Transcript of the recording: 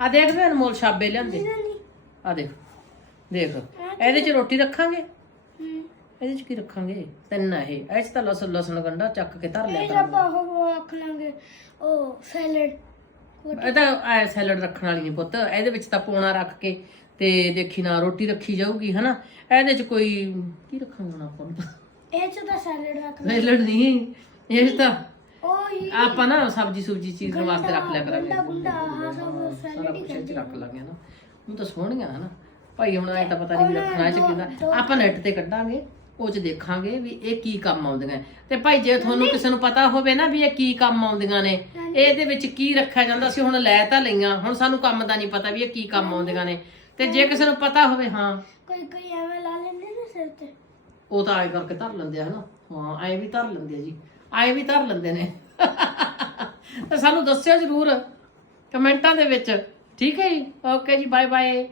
ਆ ਦੇਖ ਵੀ ਅਨਮੋਲ ਛਾਬੇ ਲਿਆਂਦੇ। ਆ ਦੇਖ ਦੇਖ। ਇਹਦੇ ਚ ਰੋਟੀ ਰੱਖਾਂਗੇ? ਹੂੰ। ਇਹਦੇ ਚ ਕੀ ਰੱਖਾਂਗੇ? ਤਿੰਨ ਆ ਇਹ। ਇਹ ਚ ਤਾਂ ਲਸਣ ਲਸਣ ਗੰਡਾ ਚੱਕ ਕੇ ਧਰ ਲਿਆ ਆਪਾਂ ਉਹ ਰੱਖ ਲਾਂਗੇ ਉਹ ਸੈਲਡ। ਇਹ ਤਾਂ ਐ ਸੈਲਡ ਰੱਖਣ ਵਾਲੀ ਨਹੀਂ ਪੁੱਤ। ਇਹਦੇ ਵਿੱਚ ਤਾਂ ਪੋਣਾ ਰੱਖ ਕੇ ਤੇ ਦੇਖੀ ਨਾ ਰੋਟੀ ਰੱਖੀ ਜਾਊਗੀ ਹਨਾ? ਇਹਦੇ ਚ ਕੋਈ ਕੀ ਰੱਖਾਂਗੇ ਨਾ ਆਪਾਂ? ਇਹ ਚ ਤਾਂ ਸੈਲਡ ਰੱਖ ਸੈਲਡ ਨਹੀਂ ਇਹ ਤਾਂ ਆਪਾਂ ਨਾ ਸਬਜੀ ਸੁਬਜੀ ਚੀਜ਼ ਵਾਸਤੇ ਰੱਖ ਲਿਆ ਕਰਾਂਗੇ। ਗੁੰਡਾ ਗੁੰਡਾ ਆਹ ਸਭ ਸਾਰਾ ਸੈਲਡ ਹੀ ਕੁਝ ਕਰਦੇ। ਚ ਰੱਖ ਲਾਂਗੇ ਨਾ। ਉਹ ਤਾਂ ਸੋਹਣੀਆਂ ਹਨਾ ਭਾਈ ਹੁਣ ਐ ਤਾਂ ਪਤਾ ਨਹੀਂ ਵੀ ਰੱਖਣਾ ਚ ਕਿੰਦਾ ਆਪਾਂ ਨੈਟ ਤੇ ਕੱਢਾਂਗੇ ਉਹ ਚ ਦੇਖਾਂਗੇ ਵੀ ਇਹ ਕੀ ਕੰਮ ਆਉਂਦੀਆਂ। ਤੇ ਭਾਈ ਜੇ ਤੁਹਾਨੂੰ ਕਿਸੇ ਨੂੰ ਪਤਾ ਹੋਵੇ ਨਾ ਵੀ ਇਹ ਕੀ ਕੰਮ ਆਉਂਦੀਆਂ ਨੇ ਇਹਦੇ ਵਿੱਚ ਕੀ ਰੱਖਿਆ ਜਾਂਦਾ ਸੀ ਹੁਣ ਲੈ ਤਾਂ ਲਈਆਂ। ਹੁਣ ਸਾਨੂੰ ਕੰਮ ਦਾ ਨਹੀਂ ਪਤਾ ਵੀ ਇਹ ਕੀ ਕੰਮ ਆਉਂਦੀਆਂ ਨੇ। ਤੇ ਜੇ ਕਿਸੇ ਨੂੰ ਪਤਾ ਹੋਵੇ ਹਾਂ। ਕੋਈ ਕੋਈ ਐਵੇਂ ਲਾ ਲੈਂਦੇ ਨਾ ਸਿਰ ਤੇ। ਉਹ ਤਾਂ ਐ ਕਰਕੇ ਧਰ ਲੈਂਦੇ ਆ ਹਨਾ। ਹਾਂ ਐ ਵੀ ਧਰ ਲੈਂਦੇ ਆ ਜੀ। ਐ ਵੀ ਧਰ ਲੈਂਦੇ ਨੇ। ਤੇ ਸਾਨੂੰ ਦੱਸਿਓ ਜਰੂਰ ਕਮੈਂਟਾਂ ਦੇ ਵਿੱਚ। ਠੀਕ ਹੈ ਜੀ? ਓਕੇ ਜੀ ਬਾਏ ਬਾਏ